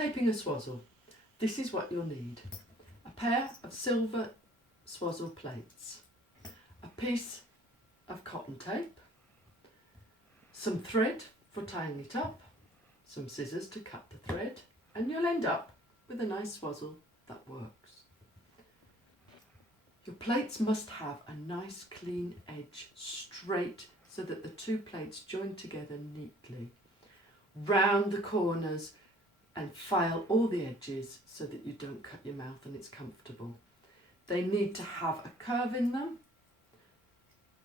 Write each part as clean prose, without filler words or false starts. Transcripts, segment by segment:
Taping a swazzle. This is what you'll need. A pair of silver swazzle plates, a piece of cotton tape, some thread for tying it up, some scissors to cut the thread, and you'll end up with a nice swazzle that works. Your plates must have a nice clean edge, straight, so that the two plates join together neatly. Round the corners and file all the edges so that you don't cut your mouth and it's comfortable. They need to have a curve in them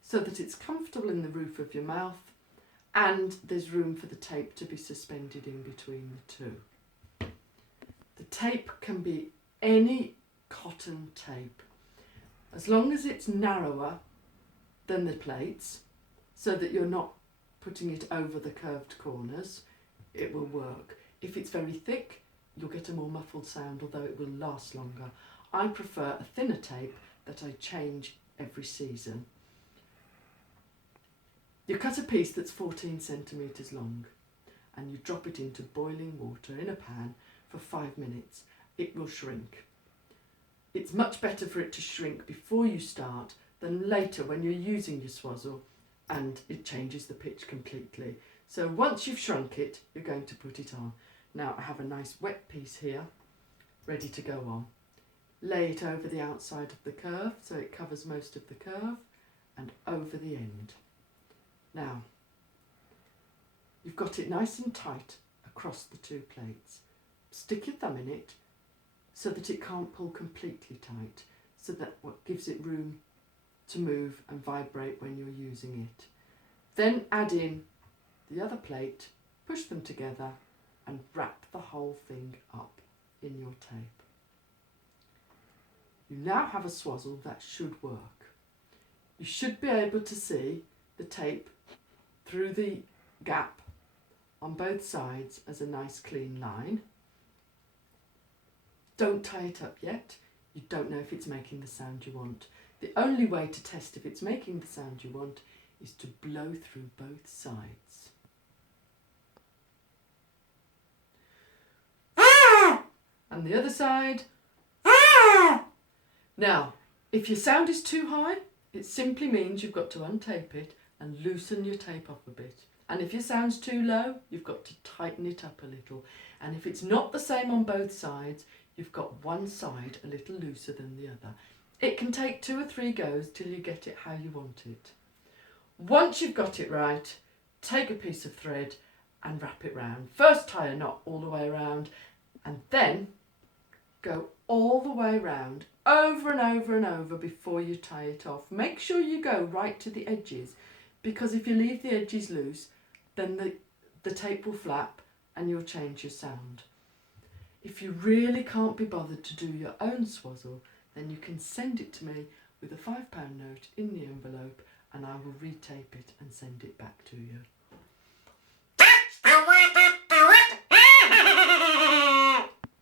so that it's comfortable in the roof of your mouth and there's room for the tape to be suspended in between the two. The tape can be any cotton tape, as long as it's narrower than the plates so that you're not putting it over the curved corners, it will work. If it's very thick, you'll get a more muffled sound, although it will last longer. I prefer a thinner tape that I change every season. You cut a piece that's 14 centimetres long and you drop it into boiling water in a pan for 5 minutes. It will shrink. It's much better for it to shrink before you start than later when you're using your swazzle and it changes the pitch completely. So once you've shrunk it, you're going to put it on. Now I have a nice wet piece here, ready to go on. Lay it over the outside of the curve so it covers most of the curve and over the end. Now, you've got it nice and tight across the two plates. Stick your thumb in it so that it can't pull completely tight, so that what gives it room to move and vibrate when you're using it. Then add in the other plate, push them together and wrap the whole thing up in your tape. You now have a swazzle that should work. You should be able to see the tape through the gap on both sides as a nice clean line. Don't tie it up yet. You don't know if it's making the sound you want. The only way to test if it's making the sound you want is to blow through both sides. And the other side. Now, if your sound is too high, it simply means you've got to untape it and loosen your tape up a bit. And if your sound's too low, you've got to tighten it up a little. And if it's not the same on both sides, you've got one side a little looser than the other. It can take 2 or 3 goes till you get it how you want it. Once you've got it right, take a piece of thread and wrap it round. First tie a knot all the way around and then go all the way round, over and over and over before you tie it off. Make sure you go right to the edges, because if you leave the edges loose, then the tape will flap and you'll change your sound. If you really can't be bothered to do your own swazzle, then you can send it to me with a £5 note in the envelope and I will retape it and send it back to you.